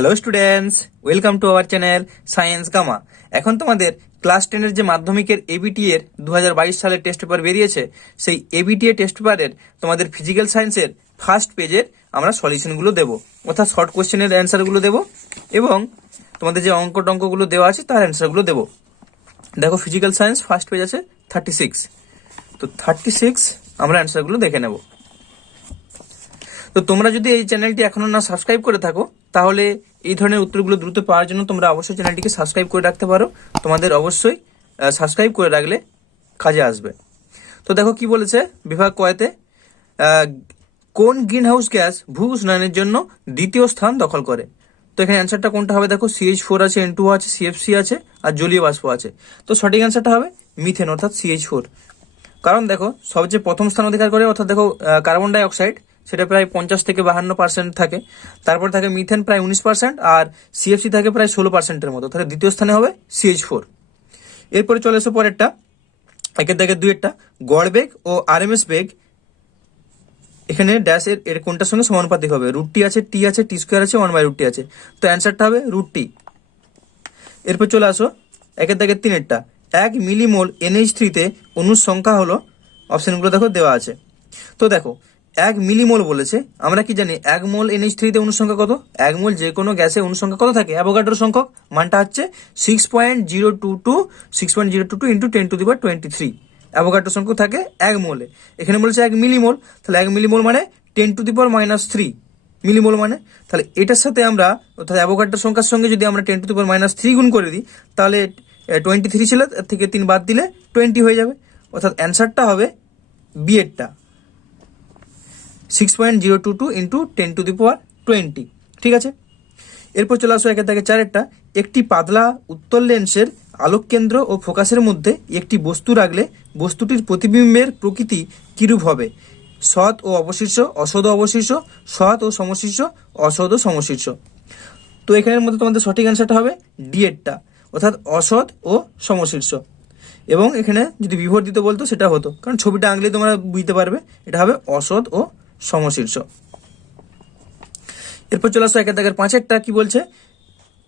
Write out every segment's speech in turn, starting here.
Hello students, welcome to our channel science gamma. এখন তোমাদের class 10-এর যে মাধ্যমিকের এবিটি এর 2022 সালের টেস্ট পেপার বেরিয়েছে, সেই এবিটি এর টেস্ট পেপারের তোমাদের ফিজিক্যাল সায়েন্সের ফার্স্ট পেজের আমরা সলিউশনগুলো দেবো, অর্থাৎ শর্ট কোশ্চেনের অ্যান্সারগুলো দেবো এবং তোমাদের যে টঙ্কগুলো দেওয়া আছে তার অ্যান্সারগুলো দেবো। দেখো, ফিজিক্যাল সায়েন্স ফার্স্ট পেজ আছে 36, তো 36 আমরা অ্যান্সারগুলো দেখে নেব। তো তোমরা যদি এই চ্যানেলটি এখনো না সাবস্ক্রাইব করে থাকো, তাহলে এই ধরনের উত্তরগুলো দ্রুত পাওয়ার জন্য তোমরা অবশ্যই চ্যানেলটিকে সাবস্ক্রাইব করে রাখতে পারো। তোমাদের অবশ্যই সাবস্ক্রাইব করে রাখলে কাজে আসবে। তো দেখো কি বলেছে বিভাগ কয়তে, কোন গ্রিন হাউস গ্যাস ভূ উষ্ণায়নের জন্য দ্বিতীয় স্থান দখল করে। তো এখানে অ্যান্সারটা কোনটা হবে, দেখো CH4 আছে, N2 আছে, CFC আছে আর জলীয় বাষ্প আছে। তো সঠিক অ্যান্সারটা হবে মিথেন, অর্থাৎ CH4। কারণ দেখো, সবচেয়ে প্রথম স্থান অধিকার করে, অর্থাৎ দেখো কার্বন ডাই অক্সাইড সেটা প্রায় 50 থেকে 52% থাকে, তারপরে থাকে মিথেন প্রায় 19% আর CFC থাকে প্রায় 16%-এর মতো, তাহলে দ্বিতীয় স্থানে হবে CH4। এরপরে চলে এসো পরেরটা, একের দাগের দুইয়েরটা, গড় বেগ ও RMS বেগ এখানে ড্যাশের এর কোনটার সঙ্গে সমানুপাতিক হবে। √T আছে, T আছে, T স্কোয়ার আছে, 1/√T আছে, তো অ্যান্সারটা হবে √T। এরপর চলে আসো একের দাগের তিনেরটা, 1 মিলিমোল NH3-তে অণুর সংখ্যা হলো, অপশনগুলো দেখো দেওয়া আছে। তো দেখো 1 মিলিমোল বলেছে, আমরা কি জানি 1 মোল NH3-তে অণুর সংখ্যা কত। 1 মোল যে কোনো গ্যাসে অণুর সংখ্যা কত থাকে, অ্যাভোগাড্রো সংখ্যক, মানটা হচ্ছে 6.022 ইন্টু 10⁻23 অ্যাভোগাড্রো সংখ্যক থাকে 1 মোলে। এখানে বলেছে 1 মিলিমোল, তাহলে 1 মিলিমোল মানে 10⁻³ মিলিমোল মানে, তাহলে এটার সাথে আমরা, অর্থাৎ অ্যাভোগাড্রো সংখ্যার সঙ্গে যদি আমরা 10⁻³ গুণ করে দিই, তাহলে 23 ছিল, এর থেকে 3 বাদ দিলে 20 হয়ে যাবে, অর্থাৎ অ্যান্সারটা হবে বি এরটা, 6.022 ইন্টু 10⁻20। ঠিক আছে, এরপর চলে আসো একের দাগে চারেরটা, একটি পাতলা উত্তল লেন্সের আলোক কেন্দ্র ও ফোকাসের মধ্যে একটি বস্তু রাখলে বস্তুটির প্রতিবিম্বের প্রকৃতি কিরূপ হবে। সৎ ও অবশিষ্ট, অসৎ ও অবশিষ্ট, সৎ ও সমশীর্ষ, অসৎ ও সমশীর্ষ। তো এখানের মধ্যে তোমাদের সঠিক অ্যান্সারটা হবে ডি এরটা, অর্থাৎ অসৎ ও সমশীর্ষ। এবং এখানে যদি বিভর দিতে বলতো সেটা হতো, কারণ ছবিটা আঁকলে তোমরা বুঝতে পারবে, এটা হবে অসৎ ও সমশীর্ষ। এরপর চলে আসো একের দাগের পাঁচেরটা, কি বলছে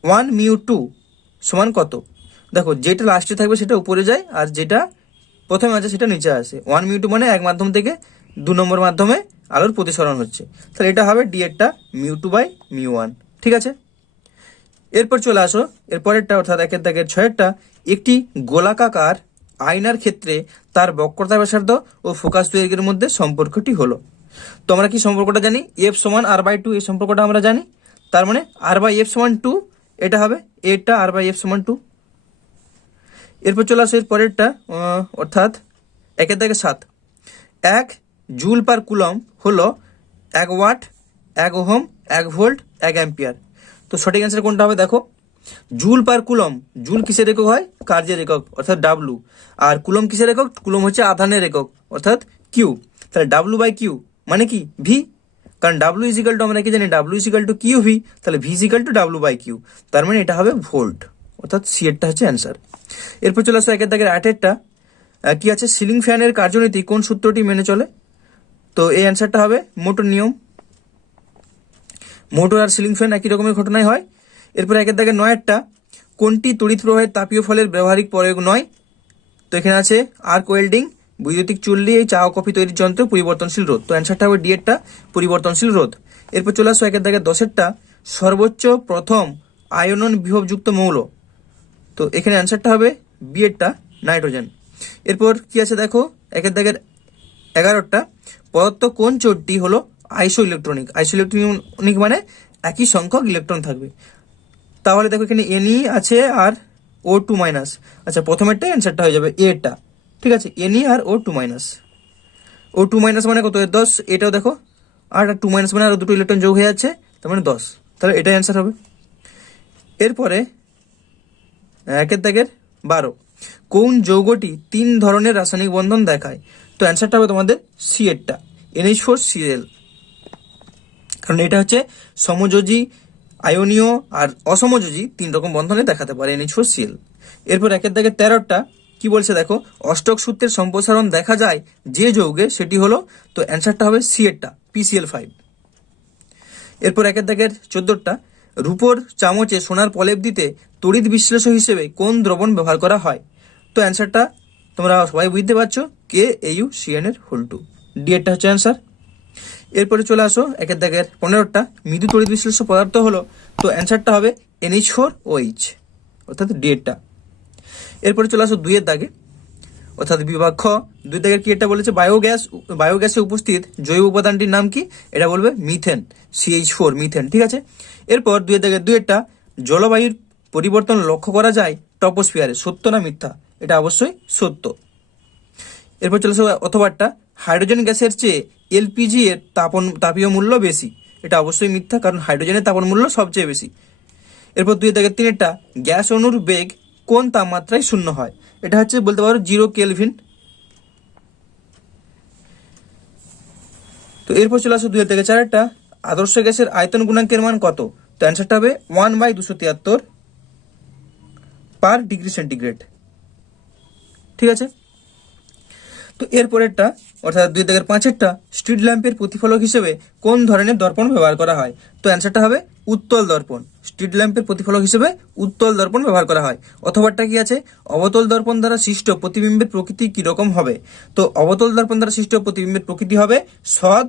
1μ2 সমান কত। দেখো, যেটা লাস্টে থাকবে সেটা উপরে যায় আর যেটা প্রথমে আছে সেটা নিচে আসে। 1μ2 মানে এক মাধ্যম থেকে 2 নম্বর মাধ্যমে আলোর প্রতিসরণ হচ্ছে, তাহলে এটা হবে ডি এরটা, μ2/μ1। ঠিক আছে, এরপর চলে আসো এরপরেরটা, অর্থাৎ একের দাগের ছয়েরটা, একটি গোলাকার আয়নার ক্ষেত্রে তার বক্রতা ব্যাসার্ধ ও ফোকাস দৈর্ঘ্যের মধ্যে সম্পর্কটি হলো। তো আমরা কি সম্পর্কটা জানি, F সমান R/2, এই সম্পর্কটা আমরা জানি, তার মানে R/F সমান 2, এটা হবে এটা R/F সমান 2। এরপর চলে আসো এর পরেরটা, অর্থাৎ একের দাগে 7, 1 জুল পার কুলম হলো 1 ওয়াট, 1 ওহম, 1 ভোল্ট, 1 অ্যাম্পিয়ার। তো সঠিক অ্যান্সার কোনটা হবে, দেখো জুল পার কুলম, জুল কিসের একক হয়, কার্যের একক অর্থাৎ W, আর কুলম কিসের একক, কুলম হচ্ছে আধানের একক অর্থাৎ Q, তাহলে W/Q মানে কি ভি, কারণ W ইজিক্যাল টু আমরা কি জানি, W ইজিক্যাল টু QV, তাহলে V ইজিক্যাল টু W/Q, তার মানে এটা হবে ভোল্ট, অর্থাৎ সি এরটা হচ্ছে অ্যান্সার। এরপর চলে আসো একের দাগের 8-এরটা, কি আছে, সিলিং ফ্যানের কার্যনীতি কোন সূত্রটি মেনে চলে। তো এই অ্যান্সারটা হবে মোটর নিয়ম, মোটর আর সিলিং ফ্যান একই রকমের ঘটনাই হয়। এরপর একের দাগের 9-এরটা, কোনটি তড়িৎ প্রবাহের তাপীয় ফলের ব্যবহারিক প্রয়োগ নয়। তো এখানে আছে আর্ক ওয়েল্ডিং, বৈদ্যুতিক চুল্লি, এই চা ও কফি তৈরির যন্ত্র, পরিবর্তনশীল রোধ। তো অ্যান্সারটা হবে ডি এরটা, পরিবর্তনশীল রোধ। এরপর চলে আসো একের দাগের 10-এরটা, সর্বোচ্চ প্রথম আয়নন বিভবযুক্ত মৌল। তো এখানে অ্যান্সারটা হবে বি এরটা, নাইট্রোজেন। এরপর কি আছে দেখো একের দাগের 11টা, পদার্থ কোন চোরটি হলো আইসো ইলেকট্রনিক। আইসো ইলেকট্রনিক মানে একই সংখ্যক ইলেকট্রন থাকবে। তাহলে দেখো এখানে Ni আছে আর O2 মাইনাস, আচ্ছা প্রথমেরটাই অ্যান্সারটা হয়ে যাবে এটা। ঠিক আছে, Ni আর O2 মাইনাস, O2 মাইনাস মানে কত 10, এটাও দেখো আর 2 মাইনাস মানে আরো দুটো ইলেকট্রন যোগ হয়ে যাচ্ছে, তার মানে 10, তাহলে এটাই অ্যান্সার হবে। এরপরে একের দাগের 12, কোন যৌগটি 3 ধরনের রাসায়নিক বন্ধন দেখায়। তো অ্যান্সারটা হবে তোমাদের সি এরটা, NH4Cl, কারণ এটা হচ্ছে সমযোজী, আয়নীয় আর অসমযোজী 3 রকম বন্ধনে দেখাতে পারে NH4Cl। এরপর একের দাগের 13টা, কি বলছে দেখো, অষ্টক সূত্রের সম্প্রসারণ দেখা যায় যে যৌগে সেটি হলো, তো অ্যান্সারটা হবে সি এরটা, PCl5। এরপর একের দাগের 14টা, রূপোর চামচে সোনার প্রলেপ দিতে তড়িৎ বিশ্লেষক হিসেবে কোন দ্রবণ ব্যবহার করা হয়? তো অ্যান্সারটা তোমরা সবাই বুঝতে পারছো, KAUCN এর হোল 2, ডি এরটা হচ্ছে অ্যান্সার। এরপরে চলে আসো একের দাগের 15টা মৃদু তড়িৎ বিশ্লেষ্য পদার্থ হলো, তো অ্যান্সারটা হবে NH4OH, অর্থাৎ ডি এরটা। এরপরে চলে আসো 2 এর দাগে, অর্থাৎ বিভাগ খ। 2 দাগের কি এটা বলেছে, বায়োগ্যাসে উপস্থিত জৈব উপাদানটির নাম কি? এটা বলবে মিথেন, CH4, মিথেন। ঠিক আছে। এরপর 2 দাগের 2 জলবায়ুর পরিবর্তন লক্ষ্য করা যায় টপোস্ফিয়ারে, সত্য না মিথ্যা? এটা অবশ্যই সত্য। এরপর চলে আসো অথবাটা, হাইড্রোজেন গ্যাসের চেয়ে LPG এর তাপীয় মূল্য বেশি, এটা অবশ্যই মিথ্যা, কারণ হাইড্রোজেনের তাপন মূল্য সবচেয়ে বেশি। এরপর 2 দাগের 3 গ্যাস অণুর বেগ কোন তাপমাত্রায় শূন্য হয়? এটা হচ্ছে বলতে পারো 0 কেলভিন। তো এরপর চলে আসো 2 থেকে 4 আদর্শ গ্যাসের আয়তন গুণাঙ্কের মান কত? তো অ্যান্সারটা হবে 1/273 পার ডিগ্রি সেন্টিগ্রেড। ঠিক আছে। তো এরপরেরটা, অর্থাৎ 2 দাগের 5 স্ট্রিট ল্যাম্পের প্রতিফলক হিসেবে কোন ধরনের দর্পণ ব্যবহার করা হয়? তো অ্যান্সারটা হবে উত্তল দর্পণ। স্ট্রিট ল্যাম্পের প্রতিফলক হিসেবে উত্তল দর্পণ ব্যবহার করা হয়। অথবাটা কি আছে, অবতল দর্পণ দ্বারা সৃষ্ট প্রতিবিম্বের প্রকৃতি কিরকম হবে? তো অবতল দর্পণ দ্বারা সৃষ্ট প্রতিবিম্বের প্রকৃতি হবে সৎ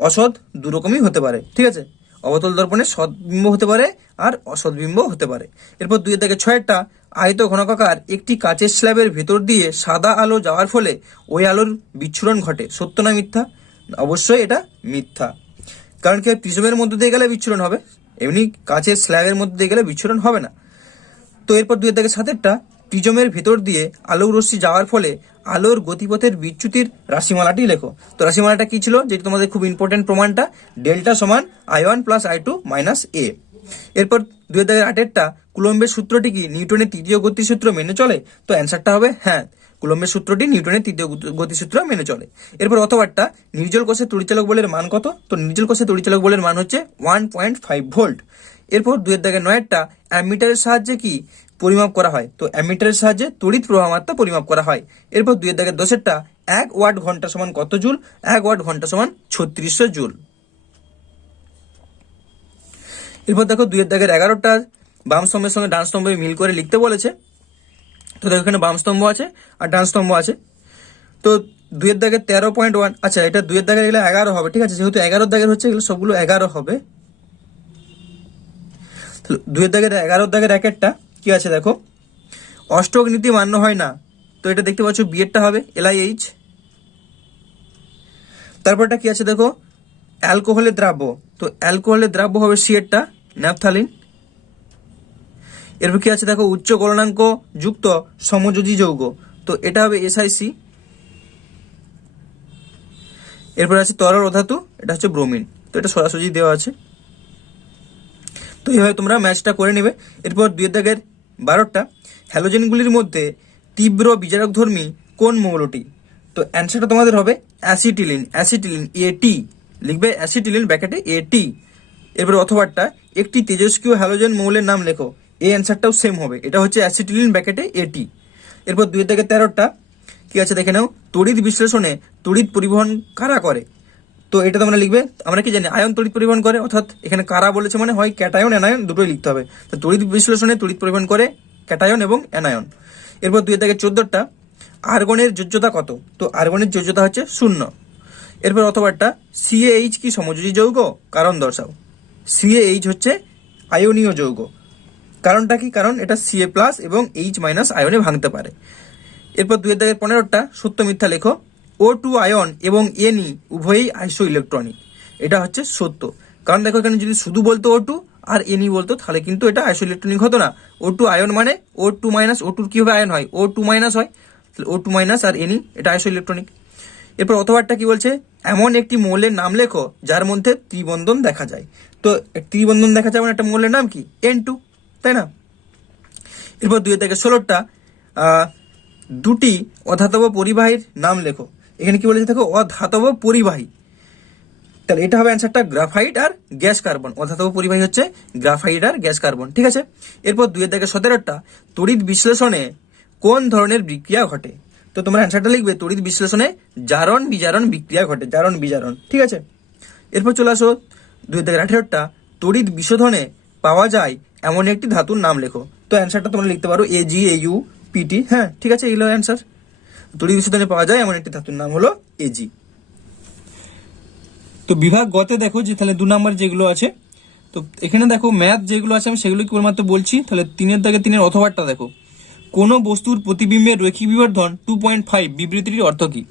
অসৎ দুরকমই হতে পারে। ঠিক আছে। অবতল দর্পণে সৎ বিম্ব হতে পারে আর অসৎ বিম্ব হতে পারে। এরপর 2 থেকে 6 আয়ত ঘনকাকার একটি কাচের স্ল্যাবের ভেতর দিয়ে সাদা আলো যাওয়ার ফলে ওই আলোর বিচ্ছুরণ ঘটে, সত্য না মিথ্যা? অবশ্যই এটা মিথ্যা, কারণ কি প্রিজমের মধ্যে দিয়ে গেলে বিচ্ছুরণ হবে, এমনি কাচের স্ল্যাবের মধ্যে দিয়ে গেলে বিচ্ছুরণ হবে না। তো এরপর 2 থেকে 7 প্রিজমের ভেতর দিয়ে আলোক রশ্মি যাওয়ার ফলে আলোর গতিপথের বিচ্যুতির রাশিমালাটি লেখো। তো রাশিমালাটা কি ছিল, যেটা তোমাদের খুব ইম্পর্টেন্ট প্রমাণটা, ডেল্টা সমান I1 + I2 - A। এরপর 2 দাগের 8 কুলম্বের সূত্রটি কি নিউটনের তৃতীয় গতিসূত্র মেনে চলে? তো অ্যান্সারটা হবে হ্যাঁ, কুলম্বের সূত্রটি নিউটনের তৃতীয় গতিসূত্র মেনে চলে। এরপর অথবাটা, নির্জল কোষে তড়িৎচালক বলের মান কত? তো নির্জল কোষে তড়িৎচালক বলের মান হচ্ছে 1.5 ভোল্ট। এরপর 2 দাগের 9 অ্যামিটারের সাহায্যে কি পরিমাপ করা হয়? তো অ্যামিটারের সাহায্যে তড়িৎ প্রবাহ মাত্রা পরিমাপ করা হয়। এরপর 2 দাগের 10 1 ওয়াট ঘন্টা সমান কত জুল? 1 ওয়াট ঘন্টা সমান 3600 জুল। এরপর দেখো 2 দাগের 11 বাম স্তম্ভের সঙ্গে ডান স্তম্ভে মিল করে লিখতে বলেছে। তো দেখো এখানে বাম স্তম্ভ আছে আর ডান স্তম্ভ আছে। তো 2 দাগের 13.1, আচ্ছা এটা 2 দাগের এগুলো 11 হবে। ঠিক আছে, যেহেতু 11 দাগের হচ্ছে এগুলো সবগুলো 11 হবে। 2 দাগের 11 দাগের 1 কি আছে দেখো, অষ্টক নীতি মান্য হয় না। তো এটা দেখতে পাচ্ছ বিয়েরটা হবে LIH। তারপরটা কি আছে দেখো, অ্যালকোহলের দ্রাব্য। তো অ্যালকোহলের দ্রাব্য হবে সিএরটা ন্যাপথালিন। এরপর কি আছে দেখো, উচ্চ গলনাঙ্ক যুক্ত সমযোজী যৌগ। তো এটা হবে SiC। এরপর আছে তরল অধাতু, এটা হচ্ছে ব্রোমিন। তো এটা সরাসরি দেওয়া আছে। তো এইভাবে তোমরা ম্যাচটা করে নেবে। এরপর 2 দাগের 12 হ্যালোজেনগুলির মধ্যে তীব্র বিজারকধর্মী কোন মৌলটি? তো অ্যান্সারটা তোমাদের হবে অ্যাসিটিলিন, AT লিখবে, অ্যাসিটিলিন ব্র্যাকেটে AT। এরপর অথবাটা, একটি তেজস্ক্রিয় হ্যালোজেন মৌলের নাম লেখো। এই অ্যান্সারটাও সেম হবে, এটা হচ্ছে অ্যাসিটিলিন ব্র্যাকেটে AT। এরপর 2 দাগের 13 কি আছে দেখে নাও, তড়িৎ বিশ্লেষণে তড়িৎ পরিবহন কারা করে? তো এটা তোমরা লিখবে, আমরা কি জানি আয়ন তড়িৎ পরিবহন করে, অর্থাৎ এখানে কারা বলেছে মানে হয় ক্যাটায়ন অ্যানায়ন দুটোই লিখতে হবে। তো তড়িৎ বিশ্লেষণে তড়িৎ পরিবহন করে ক্যাটায়ন এবং অ্যানায়ন। এরপর 2 দাগের 14 আর্গনের যোজ্যতা কত? তো আর্গনের যোজ্যতা হচ্ছে 0। এরপর অথবাটা, CaH কি সমযোজী যৌগ? কারণ দর্শাও। CaH হচ্ছে আয়নীয় যৌগ। কারণটা কি? কারণ এটা Ca+ এবং H- আয়নে ভাঙতে পারে। এরপর 2 দাগের 15 সত্য মিথ্যা লেখো। O2 আয়ন এবং Ne উভয়ই আইসো ইলেকট্রনিক, এটা হচ্ছে সত্য। কারণ দেখো এখানে যদি শুধু বলতো O2 আর Ne বলতো তাহলে কিন্তু এটা আইসো ইলেকট্রনিক হতো না। O2 আয়ন মানে O2-, O2 কি হবে আয়ন হয়, O2- হয়, তাহলে O2- আর Ne এটা আইসো ইলেকট্রনিক। এরপর অথবাটা কি বলছে, এমন একটি মৌলের নাম লেখো যার মধ্যে ত্রিবন্ধন দেখা যায়। তো ত্রিবন্ধন দেখা যায় মানে একটা মৌলের নাম কি? N2, তাই না? এরপর 2 থেকে 16 দুটি অধাতব পরিবাহীর নাম লেখো। এখানে কি বলেছে দেখো, অধাতব পরিবাহী, তাহলে এটা হবে অ্যান্সারটা গ্রাফাইট আর গ্যাস কার্বন। অধাতব পরিবাহী হচ্ছে গ্রাফাইট আর গ্যাস কার্বন। ঠিক আছে। এরপর 2 থেকে 17 তড়িৎ বিশ্লেষণে কোন ধরনের বিক্রিয়া ঘটে? তো তোমরা অ্যান্সারটা লিখবে, তড়িৎ বিশ্লেষণে জারণ বিজারণ বিক্রিয়া ঘটে, জারণ বিজারণ। ঠিক আছে। এরপর চলে আসো 2 থেকে 18 তড়িৎ বিশোধনে পাওয়া যায় এমন একটি ধাতুর নাম লেখো। তো অ্যান্সারটা তোমরা লিখতে পারো AgAuPt। হ্যাঁ, ঠিক আছে, এগুলো অ্যান্সার। তড়িৎ বিশ্বতনে পাওয়া যায় এমন একটি ধাতুর নাম হলো Ag। তো বিভাগ গতে দেখো যে তাহলে 2 নম্বর যেগুলো আছে, তো এখানে দেখো ম্যাথ যেগুলো আছে আমি সেগুলো কেবলমাত্র বলছি। তাহলে 3-এর অথবাটা দেখো, কোন বস্তুর প্রতিবিম্বের রৈখিক বিবর্ধন 2.5 বিবৃতিটির অর্থ কি?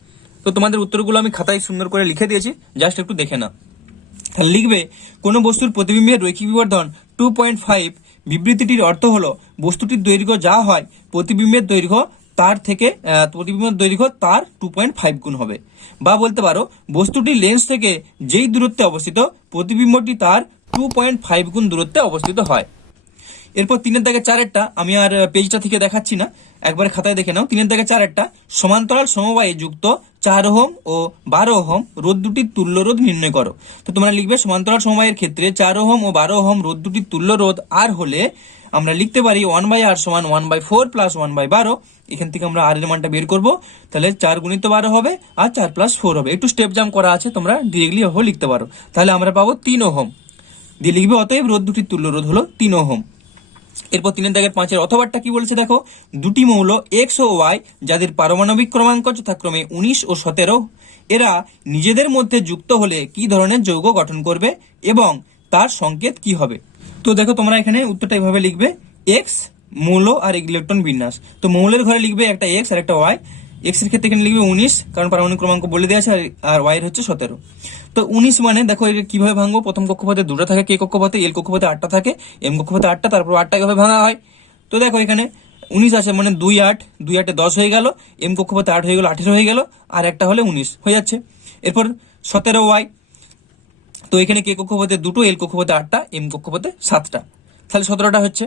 তো তোমাদের উত্তরগুলো আমি খাতায় সুন্দর করে লিখে দিয়েছি, জাস্ট একটু দেখে না। তাহলে লিখবে কোন বস্তুর প্রতিবিম্বের রৈখিক বিবর্ধন 2.5 বিবৃতিটির অর্থ হলো বস্তুটির দৈর্ঘ্য যা হয় প্রতিবিম্বের দৈর্ঘ্য তার 2.5 গুণ হবে। বা বলতে পারো বস্তুটি লেন্স থেকে যেই দূরত্বে অবস্থিত প্রতিবিম্বটি তার 2.5 গুণ দূরত্বে অবস্থিত হয়। এরপর 3-4 আমি আর পেজটা থেকে দেখাচ্ছি না, একবারে খাতায় দেখে নাও। 3-4 সমান্তরাল সমবায়ে যুক্ত 4 ওহম ও 12 ওহম রোধ দুটির তুল্য রোধ নির্ণয় করো। তো তোমরা লিখবে সমান্তরাল সমবায়ের ক্ষেত্রে 4 ওহম ও 12 ওহম রোধ দুটির তুল্য রোধ আর হলে আমরা লিখতে পারি 1/r সমান 1/4 প্লাস 1/12। এখান থেকে আমরা আর এর মানটা বের করব, তাহলে 4 গুণিত 12 হবে আর 4 প্লাস 4 হবে। একটু স্টেপ জাম্প করা আছে, তোমরা ডিরেক্টলি লিখতে পারো। তাহলে আমরা পাবো 3 ওহম দিয়ে লিখবে অতএব রোধ দুটির তুল্য রোধ হলো 3 ওহম। এরপর 3-5 অথবাটা কি বলছে দেখো, দুটি মৌল এক্স ও ওয়াই যাদের পারমাণবিক ক্রমাঙ্ক যথাক্রমে 19 ও 17, এরা নিজেদের মধ্যে যুক্ত হলে কি ধরনের যৌগ গঠন করবে এবং তার সংকেত কি হবে? তো দেখো তোমরা এখানে উত্তরটা এইভাবে লিখবে, এক্স মৌল আর ইলেকট্রন বিন্যাস। তো মৌলের ঘরে লিখবে একটা এক্স আর একটা ওয়াই। এক্স এর ক্ষেত্রে এখানে লিখবে 19, কারণ পারমাণবিক ক্রমাঙ্ক বলে দেওয়া আছে, আর ওয়াই এর হচ্ছে 17। তো 19 মানে দেখো এটা কিভাবে ভাঙবো, প্রথম কক্ষপথে 2টা থাকে, কে কক্ষপথে, এল কক্ষপথে 8টা থাকে, এম কক্ষপথে 8টা, তারপর 8টা এভাবে ভাঙা হয়। তো দেখো এখানে 19 আছে মানে 2 8, 2 8 10 হয়ে গেল, এম কক্ষপথে 8 হয়ে গেল, 18 হয়ে গেল, আর একটা হলে 19 হয়ে যাচ্ছে। এরপর 17 ওয়াই, তো এখানে কে কক্ষপথে 2টো, এল কক্ষপথে 8টা, এম কক্ষপথে 7টা, তাহলে 17টা হচ্ছে।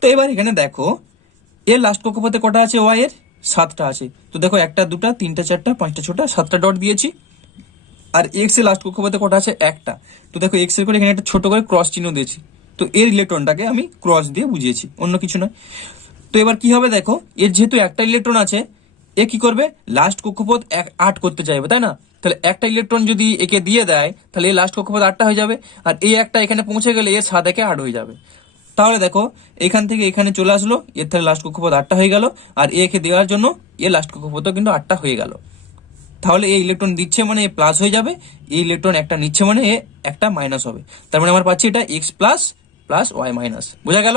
তো এবার এখানে দেখো এর লাস্ট কক্ষপথে কটা আছে, ওয়াই এর 7টা আছে। তো দেখো 1টা 2টা 3টা 4টা 5টা 6টা 7টা ডট দিয়েছি। আর এক্স এর লাস্ট কক্ষপথে কটা আছে, একটা। তো দেখো এক্স এর করে এখানে একটা ছোট করে ক্রস চিহ্ন দিয়েছি। তো এর ইলেকট্রনটাকে আমি ক্রস দিয়ে বুঝিয়েছি, অন্য কিছু নয়। তো এবার কি হবে দেখো, এর যেহেতু একটা ইলেকট্রন আছে, এ কি করবে, লাস্ট কক্ষপথ 8 করতে চাইবে, তাই না? তাহলে একটা ইলেকট্রন যদি একে দিয়ে দেয়, তাহলে এই লাস্ট কক্ষপথ 8টা হয়ে যাবে, আর এই একটা এখানে পৌঁছে গেলে এর 7 একে 8 হয়ে যাবে। তাহলে দেখো এখান থেকে এখানে চলে আসলো, এর তাহলে লাস্ট কক্ষপথ 8টা হয়ে গেল, আর একে দেওয়ার জন্য এর লাস্ট কক্ষপথও কিন্তু 8টা হয়ে গেল। তাহলে এই ইলেকট্রন দিচ্ছে মানে এ প্লাস হয়ে যাবে, এই ইলেকট্রন একটা নিচ্ছে মানে এ একটা মাইনাস হবে। তার মানে আমরা পাচ্ছি এটা X plus plus Y minus. বোঝা গেল?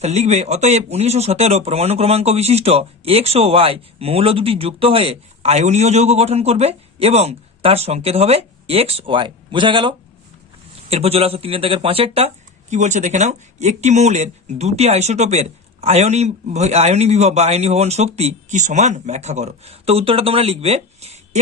তাহলে লিখবে অতএব 1917 পরমাণু ক্রমাঙ্ক বিশিষ্ট এক্স ও ওয়াই মৌল দুটি যুক্ত হয়ে আয়নীয় যৌগ গঠন করবে এবং তার সংকেত হবে এক্স ওয়াই। বোঝা গেল? এরপর চলে আসো 3-5টা কি বলছে দেখে নাও, একটি মৌলের দুটি আইসোটোপের আয়নী বিভব বা আয়নী ভবন শক্তি কি সমান ব্যাখ্যা করো। তো উত্তরটা তোমরা লিখবে,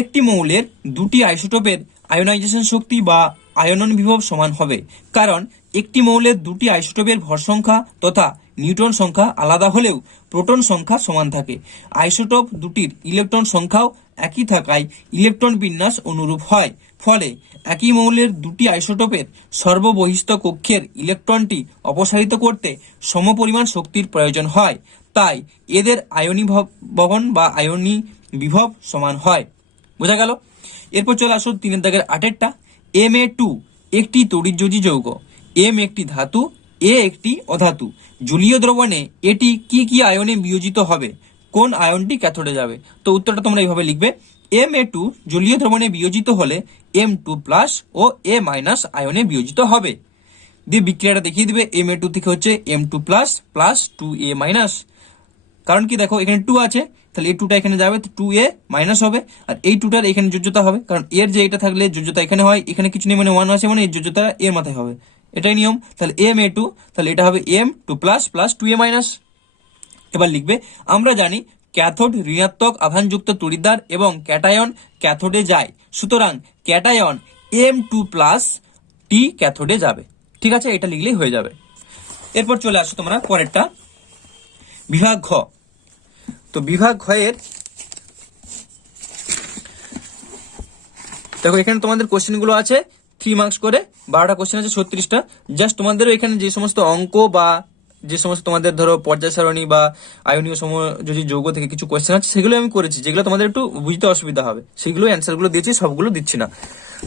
একটি মৌলের দুটি আইসোটোপের আয়োনাইজেশন শক্তি বা আয়নন বিভব সমান হবে, কারণ একটি মৌলের দুটি আইসোটোপের ভর সংখ্যা তথা নিউট্রন সংখ্যা আলাদা হলেও প্রোটন সংখ্যা সমান থাকে। আইসোটোপ দুটির ইলেকট্রন সংখ্যাও একই থাকায় ইলেকট্রন বিন্যাস অনুরূপ হয়। ফলে একই মৌলের দুটি আইসোটোপের সর্ববহিস্থ কক্ষের ইলেকট্রনটি অপসারিত করতে সমপরিমাণ শক্তির প্রয়োজন হয়। তাই এদের আয়নী ভবন বা আয়নী বিভব সমান হয়। বোঝা গেল? এরপর চলে আসো 3-8টা, Ma2 একটি তড়িৎযোজী যৌগ, এম একটি ধাতু, এ একটি অধাতু। জলীয় দ্রবণে এটি কি কি আয়নে বিয়োজিত হবে, কোন আয়নটি ক্যাথোডে যাবে? তো উত্তরটা তোমরা এইভাবে লিখবে, Ma2 জলীয় দ্রবণে বিয়োজিত হলে M2+ ও A- আয়নে বিয়োজিত হবে। দিয়ে বিক্রিয়াটা দেখিয়ে দিবে, Ma2 থেকে হচ্ছে M2+ প্লাস 2A-। কারণ কি দেখো এখানে 2 আছে, তাহলে এই 2টা এখানে যাবে, তো 2A- হবে, আর এই 2টার এখানে যোজ্যতা হবে, কারণ এর যে এটা থাকলে যোজ্যতা এখানে হয়, এখানে কিছু নেই মানে 1 আছে মানে এর যোজ্যতা এর মাথায় হবে, এটাই নিয়ম। তাহলে Ma2, তাহলে এটা হবে M2+ প্লাস 2A-। এবার লিখবে, আমরা জানি ক্যাথোড ঋণাত্মক আধানযুক্ত তড়িৎদ্বার এবং ক্যাটায়ন ক্যাথোডে যায়, সুতরাং ক্যাটায়ন M2+ টি ক্যাথোডে যাবে। ঠিক আছে, এটা লিখলেই হয়ে যাবে। এরপর চলে আসো তোমরা পরেরটা, বিভাগ ঘ। তো বিভাগ ঘ এর দেখো এখানে তোমাদের কোশ্চেন গুলো আছে 3 মার্কস করে, 12টা কোশ্চেন আছে 36টা। জাস্ট তোমাদেরও এখানে যে সমস্ত অঙ্ক বা যে সমস্ত তোমাদের ধরো পর্যায় সারণী বা আয়নীয় সমযোজী যৌগ থেকে কিছু কোশ্চেন আছে সেগুলো আমি করেছি, যেগুলো তোমাদের একটু বুঝতে অসুবিধা হবে সেগুলো অ্যান্সার গুলো দিয়েছি, সবগুলো দিচ্ছি না।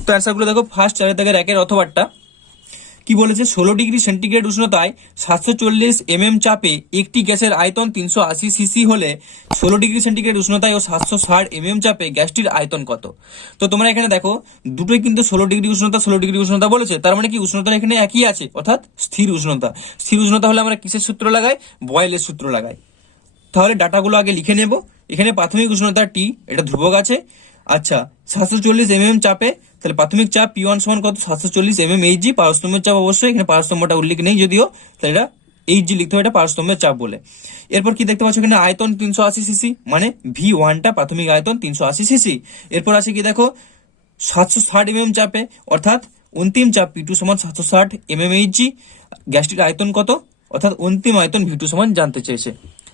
তো অ্যান্সার গুলো দেখো, ফার্স্ট 4-1 অথবাটা কি বলেছে, 16 ডিগ্রি সেন্টিগ্রেড উষ্ণতায় 740 চাপে একটি গ্যাসের আয়তন 380 সিসি হলে 16 ডিগ্রি সেন্টিগ্রেড উষ্ণতায় ও 760 চাপে গ্যাসটির আয়তন কত। তো তোমরা এখানে দেখো দুটোই কিন্তু 16 ডিগ্রি উষ্ণতা বলেছে, তার মানে কি উষ্ণতা এখানে একই আছে, অর্থাৎ স্থির উষ্ণতা। স্থির উষ্ণতা হলে আমরা কিসের সূত্র লাগাই, বয়েলের সূত্র লাগাই। তাহলে ডাটাগুলো আগে লিখে নেব। এখানে প্রাথমিক উষ্ণতা টি, এটা ধ্রুবক আছে। আচ্ছা, 740 চাপে, তাহলে প্রাথমিক চাপ P1 সমান কত, 740 Hg। পারস্তম্ভের চাপ অবশ্যই এখানে পারস্তম্ভটা উল্লেখ নেই যদিও, তাহলে এটা Hg লিখতে হবে, এটা পারস্তম্ভের চাপ বলে। এরপর কি দেখতে পাচ্ছ এখানে আয়তন 380 সিসি, মানে V1টা প্রাথমিক আয়তন 380 সিসি। এরপর আছে কি দেখো 760 চাপে, অর্থাৎ অন্তিম চাপ P2 সমান 760 Hg। গ্যাসটির আয়তন কত, অর্থাৎ অন্তিম আয়তন V2 সমান জানতে চেয়েছে।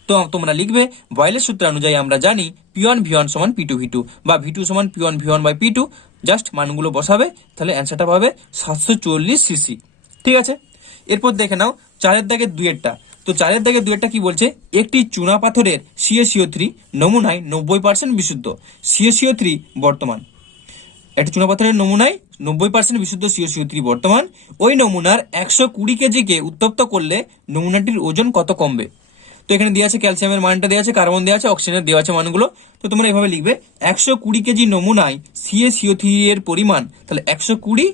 তো তোমরা লিখবে বয়েলের সূত্র অনুযায়ী আমরা জানি P1 V1 সমান P2 V2 বা V2 সমান P1 V1 by P2। Just মানগুলো বসাবে, তাহলে অ্যান্সারটা পাবে 740 সিসি। ঠিক আছে, এরপর দেখে নাও 4 দাগের 2 তো 4 দাগের 2 কি বলছে, একটি চুনা পাথরের CaCO3 নমুনায় 90% বিশুদ্ধ CaCO3 বর্তমান। একটা চুনাপাথরের নমুনায় 90% বিশুদ্ধ CaCO3 বর্তমান। ওই নমুনার 120 কেজিকে উত্তপ্ত করলে নমুনাটির ওজন কত কমবে। তো এখানে দেওয়া আছে ক্যালসিয়ামের মানটা দেওয়া আছে, কার্বন দেওয়া আছে, অক্সিজেনের দেওয়া আছে মানগুলো। তো তোমরা এভাবে লিখবে 120 কেজি নমুনায় CaCO3 এর পরিমাণ, তাহলে 120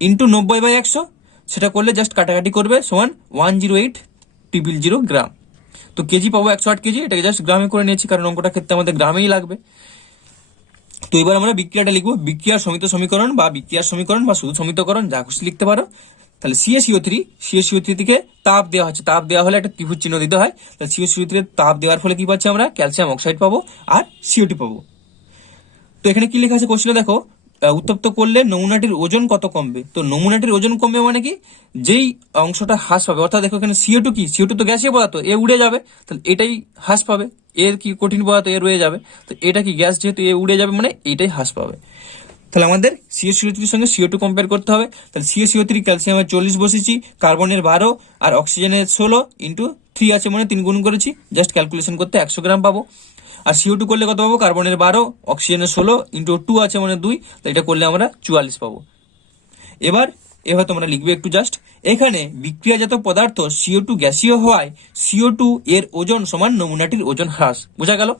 ইন্টু 90/100, সেটা করলে জাস্ট কাটাকাটি করবে সমান 108,000 গ্রাম। তো কেজি পাবো 108 কেজি, এটাকে জাস্ট গ্রামে করে নিয়েছি কারণ অঙ্কটা ক্ষেত্রে আমাদের গ্রামেই লাগবে। তো এবার আমরা বিক্রিয়াটা লিখবো, বিক্রিয়ার সমিত সমীকরণ বা বিক্রিয়ার সমীকরণ বা শুধু সমীকরণ যা খুশি লিখতে পারো। তাহলে CaCO3 থেকে তাপ দেওয়া হচ্ছে, তাপ দেওয়া হলে একটা ত্রিভুজ চিহ্ন দিতে হয়। তাহলে CaCO3 তাপ দেওয়ার ফলে কি পাচ্ছি আমরা, ক্যালসিয়াম অক্সাইড পাবো আর CO2 পাবো। তো এখানে কি লেখা আছে কোশ্চেনে দেখো, উত্তপ্ত করলে নমুনাটির ওজন কত কমবে। তো নমুনাটির ওজন কমবে মানে কি, যেই অংশটা হ্রাস পাবে, অর্থাৎ দেখো এখানে CO2 কি, CO2 তো গ্যাসীয় পদার্থ, এ উড়ে যাবে, তাহলে এটাই হ্রাস পাবে। এর কি কঠিন পদার্থ, এ রয়ে যাবে, তো এটা কি গ্যাস, যেহেতু এ উড়ে যাবে মানে এইটাই হ্রাস পাবে। তাহলে আমাদের CaCO3 এর সঙ্গে CO2 কম্পেয়ার করতে হবে। তাহলে CaCO3 ক্যালসিয়ামের 40 বসেছি, কার্বনের 12 আর অক্সিজেনের 16 ইন্টু 3 আছে মানে 3 গুণ করেছি, জাস্ট ক্যালকুলেশন করতে 100 গ্রাম পাবো। আর CO2 করলে কত পাবো, কার্বনের 12 অক্সিজেনের 16 ইন্টু 2 আছে মানে 2, তো এটা করলে আমরা 44 পাবো। এবার তোমরা লিখবে একটু জাস্ট, এখানে বিক্রিয়াজাত পদার্থ CO2 গ্যাসীয় হওয়ায় CO2 এর ওজন সমান নমুনাটির ওজন হ্রাস, বোঝা গেল।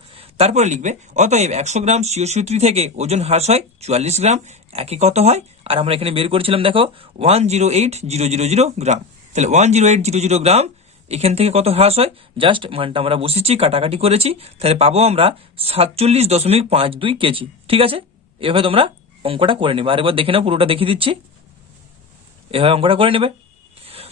তারপরে লিখবে অতএব 100 গ্রাম CaCO3 থেকে ওজন হ্রাস হয় 44 গ্রাম, একে কত হয়, আর আমরা এখানে বের করেছিলাম দেখো 108,000 গ্রাম। তাহলে 108,000 গ্রাম এখান থেকে কত হ্রাস হয়, জাস্ট মানটা আমরা বসেছি, কাটাকাটি করেছি, তাহলে পাবো আমরা 47.52 কেজি। ঠিক আছে, এভাবে তোমরা অঙ্কটা করে নেবে। আরেকবার দেখে নাও, পুরোটা দেখিয়ে দিচ্ছি, এভাবে অঙ্কটা করে নেবে।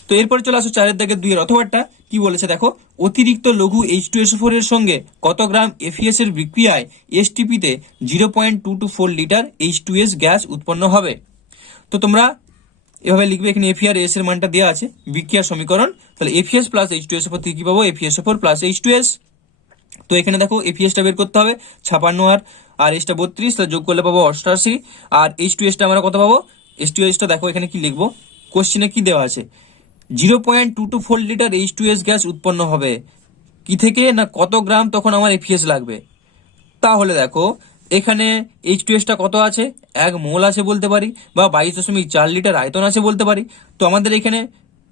তো এরপরে চলে আসো 4 দাগের 2 অথবাটা কি বলেছে দেখো, অতিরিক্ত লঘু H2SO4 এর সঙ্গে কত গ্রাম FeS এর বিক্রিয়ায় STP তে 0.224 লিটার H2S গ্যাস উৎপন্ন হবে। তো তোমরা এভাবে লিখবে, এখানে Fe আর S এর মানটা দেওয়া আছে, বিক্রিয়ার সমীকরণ। তাহলে FeS প্লাস H2SO4 থেকে কি পাবো, FeSO4 প্লাস H2S। তো এখানে দেখো FeS টা বের করতে হবে 56 আর S টা 32, তাহলে যোগ করলে পাবো 88, আর H2S টা আমরা কত পাবো, H2S টা দেখো এখানে কি লিখবো, কোশ্চেনে কি দেওয়া আছে, 0.224 লিটার H2S গ্যাস উৎপন্ন হবে কি থেকে না, কত গ্রাম তখন আমার FeS লাগবে। তাহলে দেখো এখানে H2S টা কত আছে, 1 মোল আছে বলতে পারি, বা 22.4 লিটার আয়তন আছে বলতে পারি। তো আমাদের এখানে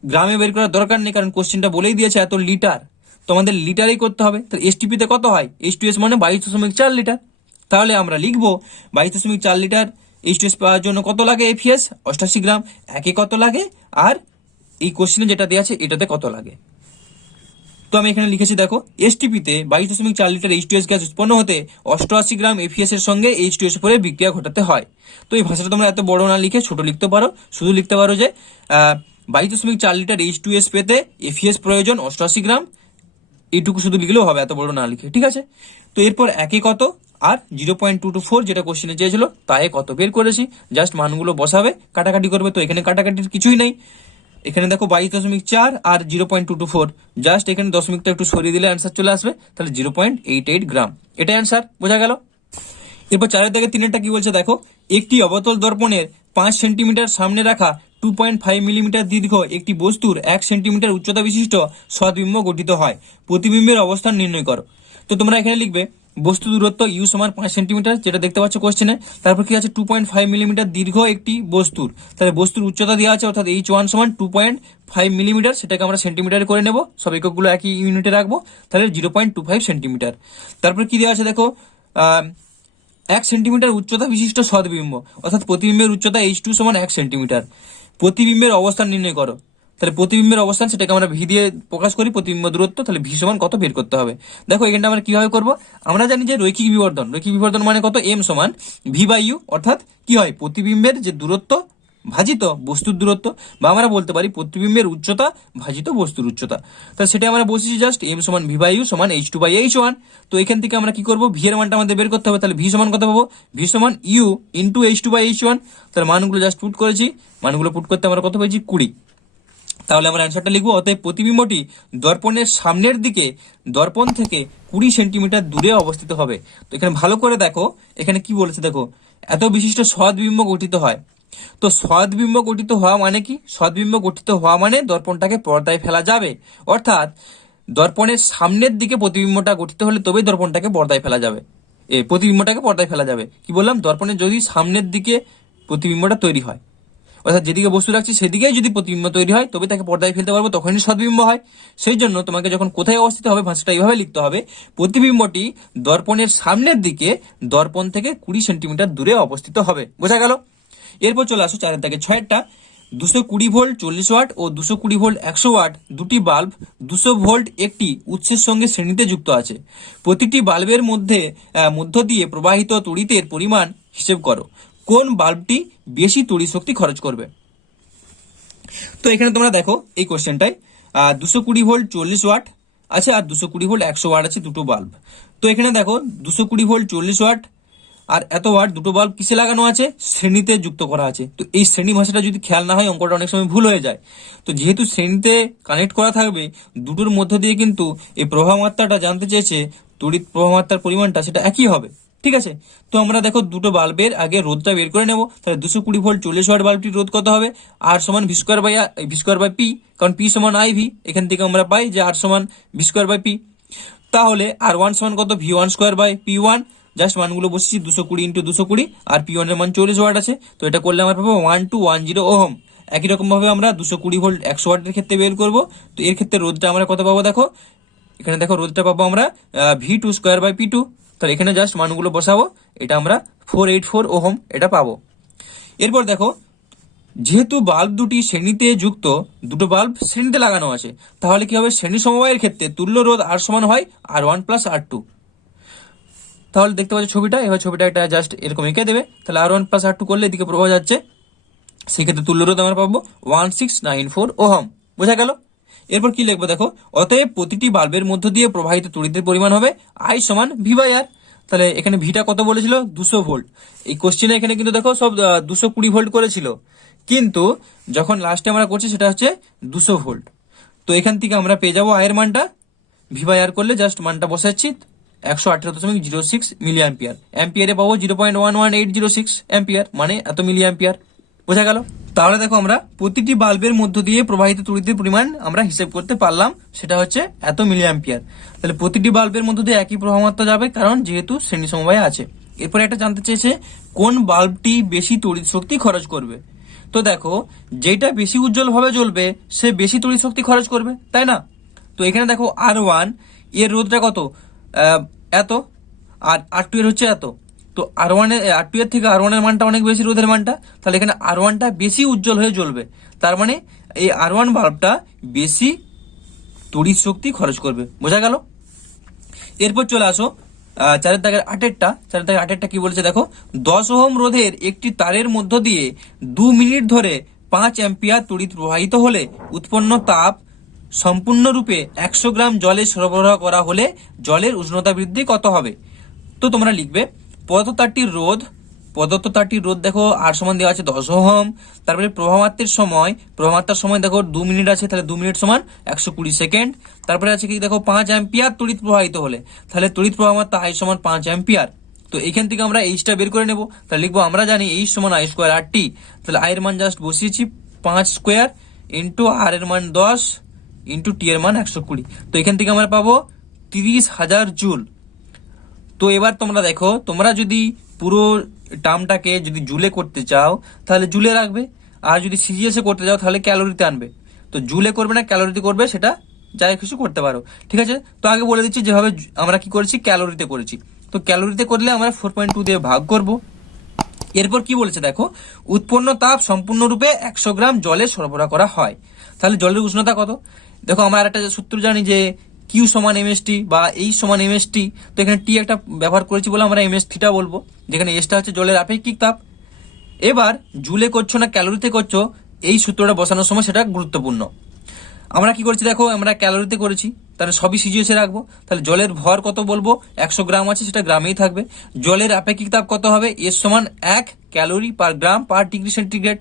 গ্রামে বের করার দরকার নেই, কারণ কোশ্চেনটা বলেই দিয়েছে এত লিটার, তো আমাদের লিটারেই করতে হবে। তাহলে STP তে কত হয়, H2S মানে 22.4 লিটার। তাহলে আমরা লিখবো 22.4 লিটার H2S পাওয়ার জন্য কত লাগে FeS, 88 গ্রাম, একে কত লাগে, আর এই কোশ্চেনে যেটা দেওয়া আছে এটাতে কত লাগে। তো আমি এখানে লিখেছি দেখো, STP তে 22.4 লিটার H2S গ্যাস উৎপন্ন হতে 88 গ্রাম FeS এর সঙ্গে H2SO4 এর বিক্রিয়া ঘটাতে হয়। তো এই ভাষাটা তোমরা এত বড় না লিখে ছোট লিখতে পারো, শুধু লিখতে পারো যে 22.4 লিটার H2S পেতে FeS প্রয়োজন 88 গ্রাম, এইটুকু শুধু লিখলেও হবে, এত বড় না লিখে। ঠিক আছে, তো এরপর একে কত আর 0.224 যেটা কোশ্চেনে চেয়েছিল তাই কত বের করেছি, জাস্ট মানগুলো বসাবে, কাটাকাটি করবে। তো এখানে কাটাকাটির কিছুই নেই, এখানে দেখো 22.4 আর 0.224, জাস্ট এখানে দশমিকটা একটু সরিয়ে দিলে অ্যান্সার চলে আসবে, তাহলে 0.88 গ্রাম, এটা অ্যান্সার, বোঝা গেল। এরপর 4 দাগে 3টা কি বলছে দেখো, একটি অবতল দর্পণের 5 সেন্টিমিটার সামনে রাখা 2.5 মিলিমিটার দীর্ঘ একটি বস্তুর 1 সেন্টিমিটার উচ্চতা বিশিষ্ট সদ্বিম্ব গঠিত হয়, প্রতিবিম্বের অবস্থান নির্ণয় করো। তো তোমরা এখানে লিখবে বস্তু দূরত্ব ইউ সমান 5 সেন্টিমিটার, যেটা দেখতে পাচ্ছ কোশ্চেনে। তারপর কি আছে 2.5 মিলিমিটার দীর্ঘ একটি বস্তুর, তাহলে বস্তুর উচ্চতা দেওয়া আছে, অর্থাৎ H1 সমান 2.5 মিলিমিটার, সেটাকে আমরা সেন্টিমিটারে করে নেব, সব এককগুলো একই ইউনিটে রাখবো, তাহলে 0.25 সেন্টিমিটার। তারপর কি দেওয়া আছে দেখো, 1 সেন্টিমিটার উচ্চতা বিশিষ্ট সদ্বিম্ব, অর্থাৎ প্রতিবিম্বের উচ্চতা H2 সমান 1 সেন্টিমিটার। প্রতিবিম্বের অবস্থান নির্ণয় করো, তাহলে প্রতিবিম্বের অবস্থান সেটাকে আমরা ভি দিয়ে প্রকাশ করি, প্রতিবিম্ব দূরত্ব, তাহলে ভি সমান কত বের করতে হবে। দেখো এখানটা আমরা কিভাবে করব, আমরা জানি যে রৈখিক বিবর্ধন মানে কত, এম সমান ভি বাই ইউ, অর্থাৎ কি হয় প্রতিবিম্বের যে দূরত্ব ভাজিত বস্তুর দূরত্ব, বা আমরা বলতে পারি প্রতিবিম্বের উচ্চতা ভাজিত বস্তুর উচ্চতা। তাহলে সেটা আমরা বসেছি জাস্ট এম সমান ভি বাই ইউ সমান H2 বাই H1। তো এখান থেকে আমরা কি করব, ভি এর মানটা আমাদের বের করতে হবে, তাহলে ভি সমান কত পাবো, ভি সমান you into H2 by H1। তাহলে মানগুলো জাস্ট পুট করেছি, মানগুলো পুট করতে আমরা কত পেয়েছি 20। তাহলে আমরা অ্যান্সারটা লিখবো, অতএব প্রতিবিম্বটি দর্পণের সামনের দিকে দর্পণ থেকে 20 সেন্টিমিটার দূরে অবস্থিত হবে। তো এখানে ভালো করে দেখো, এখানে কি বলেছে দেখো, এত বিশিষ্ট সদ্বিম্ব গঠিত হয়। তো সদ্বিম্ব গঠিত হওয়া মানে কি, সদ্বিম্ব গঠিত হওয়া মানে দর্পণটাকে পর্দায় ফেলা যাবে, অর্থাৎ দর্পণের সামনের দিকে প্রতিবিম্বটা গঠিত হলে তবেই দর্পণটাকে পর্দায় ফেলা যাবে, প্রতিবিম্বটাকে পর্দায় ফেলা যাবে। কি বললাম, দর্পণের যদি সামনের দিকে প্রতিবিম্বটা তৈরি হয়, অর্থাৎ যেদিকে বস্তু রাখছি সেদিকেই যদি প্রতিবিম্ব তৈরি হয় তবে তাকে পর্দায় ফেলতে পারবো, তখনই সদ্বিম্ব হয়। সেই জন্য তোমাকে যখন কোথায় অবস্থিত হবে ভাষাটা এইভাবে লিখতে হবে, প্রতিবিম্বটি দর্পণের সামনের দিকে দর্পণ থেকে 20 সেন্টিমিটার দূরে অবস্থিত হবে। বোঝা গেল? এরপর চলে আসো 4 থেকে 6 220 ভোল্ট 40 ওয়াট ও 220 ভোল্ট 100 ওয়াট দুটি বাল্ব 200 ভোল্ট একটি উৎসের সঙ্গে শ্রেণীতে যুক্ত আছে। প্রতিটি বাল্বের মধ্য দিয়ে প্রবাহিত তড়িতের পরিমাণ হিসেব করো। কোন বাল্বটি বেশি তড়িৎ শক্তি খরচ করবে? তো এখানে তোমরা দেখো এই কোশ্চেনটাই 220 ভোল্ট 40 ওয়াট আছে আর 220 ভোল্ট 100 ওয়াট আছে দুটো বাল্ব। তো এখানে দেখো 220 ভোল্ট 40 ওয়াট আর এত ওয়াট দুটো বাল্ব কিসে লাগানো আছে, শ্রেণীতে যুক্ত করা আছে। তো এই শ্রেণী ভাষাটা যদি খেয়াল না হয় অঙ্কটা অনেক সময় ভুল হয়ে যায়। তো যেহেতু শ্রেণীতে কানেক্ট করা থাকবে, দুটোর মধ্য দিয়ে কিন্তু এই প্রবাহ মাত্রাটা জানতে চেয়েছে, তড়িৎ প্রবাহ মাত্রার পরিমাণটা সেটা একই হবে। ঠিক আছে, তো আমরা দেখো দুটো বাল্বের আগে রোধটা বের করে নেব। তাহলে 220 ভোল্ট 40 ওয়াট বাল্বটির রোধ কত হবে, আর সমান ভি স্কোয়ার বাই পি, কারণ পি সমান আই ভি, এখান থেকে আমরা পাই যে আর সমান ভি স্কোয়ার বাই পি। তাহলে আর ওয়ান সমান কত, V one square by P one, just মানগুলো বসেছি 220 ইন্টু 220, আর পি ওয়ান এর মান 40 ওয়াট আছে, তো এটা করলে আমরা পাবো 1210 ওহম। একই রকম ভাবে আমরা 220 ভোল্ট 100 ওয়াটের ক্ষেত্রে বের করবো। তো এর ক্ষেত্রে রোধটা আমরা কত পাবো, দেখো এখানে দেখো রোধটা পাবো আমরা V two square by P two. তাহলে এখানে জাস্ট মানগুলো বসাবো, এটা আমরা 484 ওহম এটা পাবো। এরপর দেখো, যেহেতু বাল্ব দুটি শ্রেণীতে যুক্ত, দুটো বাল্ব শ্রেণীতে লাগানো আছে, তাহলে কি হবে, শ্রেণী সমবায়ের ক্ষেত্রে তুল্য রোধ আর সমান হয় আর ওয়ান প্লাস আর টু। তাহলে দেখতে পাচ্ছ ছবিটা, এবার ছবিটা একটা জাস্ট এরকম এঁকে দেবে, তাহলে আর ওয়ান প্লাস আর টু করলে এদিকে প্রবাহ যাচ্ছে, সেক্ষেত্রে তুল্য রোধ আমরা পাবো 1694 ওহম। বোঝা গেল? এরপর কি লিখবো দেখো, অতএব প্রতিটি বাল্বের মধ্য দিয়ে প্রবাহিত তড়িতের পরিমাণ হবে আই সমান ভি বাই আর। তাহলে এখানে ভিটা কত বলেছিল, 200 ভোল্ট। এই কোশ্চেনে এখানে কিন্তু দেখো সব 220 ভোল্ট করেছিল, কিন্তু যখন লাস্টে আমরা করছি সেটা হচ্ছে 200 ভোল্ট। তো এখান থেকে আমরা পেয়ে যাবো আয়ের মানটা, ভি বাই আর করলে জাস্ট মানটা বসাচ্ছি 118.06 মিলি অ্যাম্পিয়ার। অ্যাম্পিয়ারে পাবো 0.11806 অ্যাম্পিয়ার, মানে এত মিলি অ্যাম্পিয়ার। বোঝা গেল? তাহলে দেখো আমরা প্রতিটি বাল্বের মধ্য দিয়ে প্রবাহিত তড়িতের পরিমাণ আমরা হিসেব করতে পারলাম, সেটা হচ্ছে এত মিলি অ্যাম্পিয়ার। তাহলে প্রতিটি বাল্বের মধ্য দিয়ে একই প্রবাহ মাত্রা যাবে, কারণ যেহেতু শ্রেণী সমবায় আছে। এরপরে একটা জানতে চেয়েছে কোন বাল্বটি বেশি তড়িৎ শক্তি খরচ করবে। তো দেখো, যেটা বেশি উজ্জ্বল ভাবে জ্বলবে সে বেশি তড়িৎ শক্তি খরচ করবে, তাই না? তো এখানে দেখো আর ওয়ান এর রোধটা কত, এত, আর আর টু এর হচ্ছে এত। তো আর টু এর থেকে আর ওয়ান এর মানটা অনেক বেশি, রোধের মানটা, তাহলে এখানে আর ওয়ানটা বেশি উজ্জ্বল হয়ে জ্বলবে, তার মানে এই আর ওয়ান বাল্বটা বেশি তড়িৎ শক্তি খরচ করবে। বোঝা গেল? এরপর চলে আসো 4 দাগের 8 কি বলেছে দেখো, 10 ওহম রোধের একটি তারের মধ্য দিয়ে 2 মিনিট ধরে 5 অ্যাম্পিয়ার তড়িৎ প্রবাহিত হলে উৎপন্ন তাপ সম্পূর্ণরূপে 100 গ্রাম জলে সরবরাহ করা হলে জলের উষ্ণতা বৃদ্ধি কত হবে? তো তোমরা লিখবে প্রদত্ত তারটির রোধ দেখো আর সমান দেওয়া আছে 10 ওহম, তারপরে প্রবাহমাত্রার সময় দেখো 2 মিনিট আছে, তাহলে 2 মিনিট সমান 120 সেকেন্ড। তারপরে আছে কি দেখো 5 অ্যাম্পিয়ার তড়িৎ প্রবাহিত হলে, তাহলে তড়িৎ প্রবাহ মাত্রা আই সমান 5 অ্যাম্পিয়ার। তো এইখান থেকে আমরা এইচটা বের করে নেব, তাহলে লিখবো আমরা জানি এইচ সমান আই স্কোয়ার আর টি। তাহলে আই এর মান জাস্ট বসিয়েছি 5 স্কোয়ার ইন্টু আর এর মান 10 ইন্টু টি এর মান 120। তো এখান থেকে আমরা পাবো 30,000 জুল। তো তো এবার তোমরা দেখো, তোমরা যদি পুরো টার্মটাকে যদি জুলে করতে চাও তাহলে জুলে রাখবে, আর যদি সিজিএস এ করতে চাও তাহলে ক্যালোরিতে আনবে। তো জুলে করবে না ক্যালোরিতে করবে, সেটা যাই কিছু করতে পারো, ঠিক আছে। তো আগে বলে দিচ্ছি যেভাবে আমরা কি করেছি, ক্যালোরিতে করেছি। তো ক্যালোরিতে করলে আমরা 4.2 দিয়ে ভাগ করব। এরপর কি বলেছে দেখো, উৎপন্ন তাপ সম্পূর্ণরূপে 100 গ্রাম জলে সরবরাহ করা হয়। তাহলে জলের উষ্ণতা কত? দেখো আমরা একটা সূত্র জানি যে কিউ সমান এমএসটি বা এইচ সমান এমএসটি। তো এখানে টি একটা ব্যবহার করেছি বলে আমরা এমএস থিটা বলবো, যেখানে এসটা হচ্ছে জলের আপেক্ষিক তাপ। এবার জুলে করছো না ক্যালোরিতে করছো, এই সূত্রটা বসানোর সময় সেটা গুরুত্বপূর্ণ। আমরা কি করেছি দেখো, আমরা ক্যালোরিতে করেছি, তাহলে সবই সিজিএসে রাখবো। তাহলে জলের ভর কত বলবো, 100 গ্রাম আছে, সেটা গ্রামেই থাকবে। জলের আপেক্ষিক তাপ কত হবে, এস সমান 1 ক্যালোরি পার গ্রাম পার ডিগ্রি সেন্টিগ্রেড।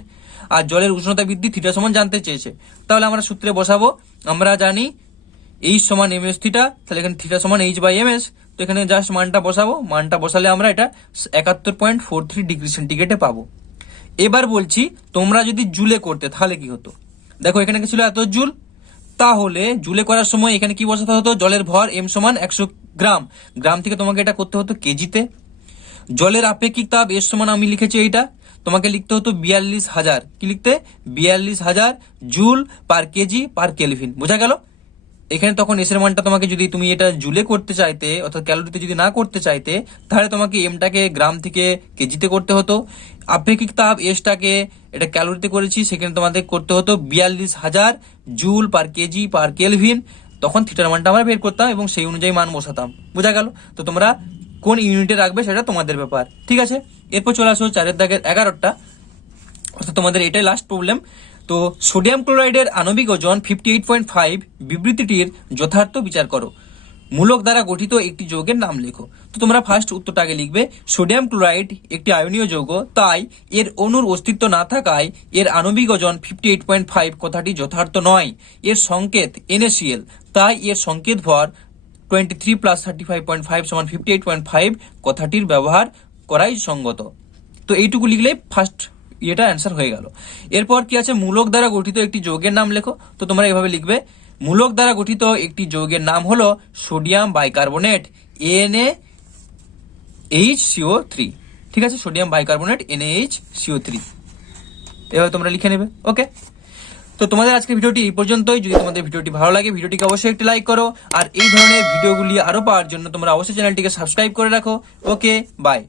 আর জলের উষ্ণতা বৃদ্ধি থিটা সমান জানতে চেয়েছে, তাহলে আমরা সূত্রে বসাবো। আমরা জানি এইচ সমান এম এস থিটা, তাহলে এখানে থিটা সমান এইচ বাই এম এস। তো এখানে জাস্ট মানটা বসাবো, মানটা বসালে আমরা এটা 71.43 ডিগ্রি সেন্টিগ্রেডে পাবো। এবার বলছি তোমরা যদি জুলে করতে তাহলে কি হতো। দেখো এখানে কি ছিল, এত জুল। তাহলে জুলে করার সময় এখানে কি বসাতে হতো, জলের ভর এম সমান 100 গ্রাম, গ্রাম থেকে তোমাকে এটা করতে হতো কেজিতে। জলের আপেক্ষিক তাপ এর সমান আমি লিখেছি এইটা, তোমাকে লিখতে হতো 42,000, কি লিখতে, 42,000 joule per KG per kelvin. বোঝা গেল? এখানে তখন এসের মানটা তোমাকে যদি তুমি এটা জুলে করতে চাইতে অর্থাৎ ক্যালোরিতে যদি না করতে চাইতে, তাহলে তোমাকে এমটাকে গ্রাম থেকে কেজিতে করতে হতো। আপেক্ষিক তাপ এসটাকে এটা ক্যালোরিতে করেছি, সেখানে তোমাদের করতে হতো 42,000 joule per KG per kelvin. তখন থিটার মানটা আমরা বের করতাম এবং সেই অনুযায়ী মান বসাতাম। বোঝা গেল? তো তোমরা কোন ইউনিটে রাখবে সেটা তোমাদের ব্যাপার, ঠিক আছে। এরপর চলে আসো 4 দাগের 11টা, অর্থাৎ তোমাদের এটাই লাস্ট প্রবলেম। তো সোডিয়াম ক্লোরাইডের আণবিক ওজন 58.5 বিবৃতিটির যথার্থ বিচার করো। মূলক দ্বারা গঠিত একটি যৌগের নাম লেখো। তো তোমরা ফার্স্ট উত্তরটা আগে লিখবে। সোডিয়াম ক্লোরাইড একটি আয়নীয় যৌগ, তাই এর অণুর অস্তিত্ব না থাকায় এর আণবিক ওজন 58.5 কথাটি যথার্থ নয়। এর সংকেত NaCl, তাই এর সংকেত ভর 23 + 35.5 = 58.5 কথাটির ব্যবহার করাই সঙ্গত। তো এইটুকু লিখলেই ফার্স্ট এটা অ্যান্সার হয়ে গেল। এরপর কি আছে, মূলক দ্বারা গঠিত একটি যৌগের নাম লেখো। তো তোমরা এভাবে লিখবে, মূলক দ্বারা গঠিত একটি যৌগের নাম হলো সোডিয়াম বাইকার্বনেট NaHCO3, ঠিক আছে, সোডিয়াম বাইকার্বনেট NaHCO3 এভাবে তোমরা লিখে নেবে। ওকে, তো তোমাদের আজকে ভিডিওটি এই পর্যন্তই। যদি তোমাদের ভিডিওটি ভালো লাগে ভিডিওটিকে অবশ্যই একটি লাইক করো, আর এই ধরনের ভিডিওগুলি আরো পাওয়ার জন্য তোমরা অবশ্যই চ্যানেলটিকে সাবস্ক্রাইব করে রাখো। ওকে, বাই।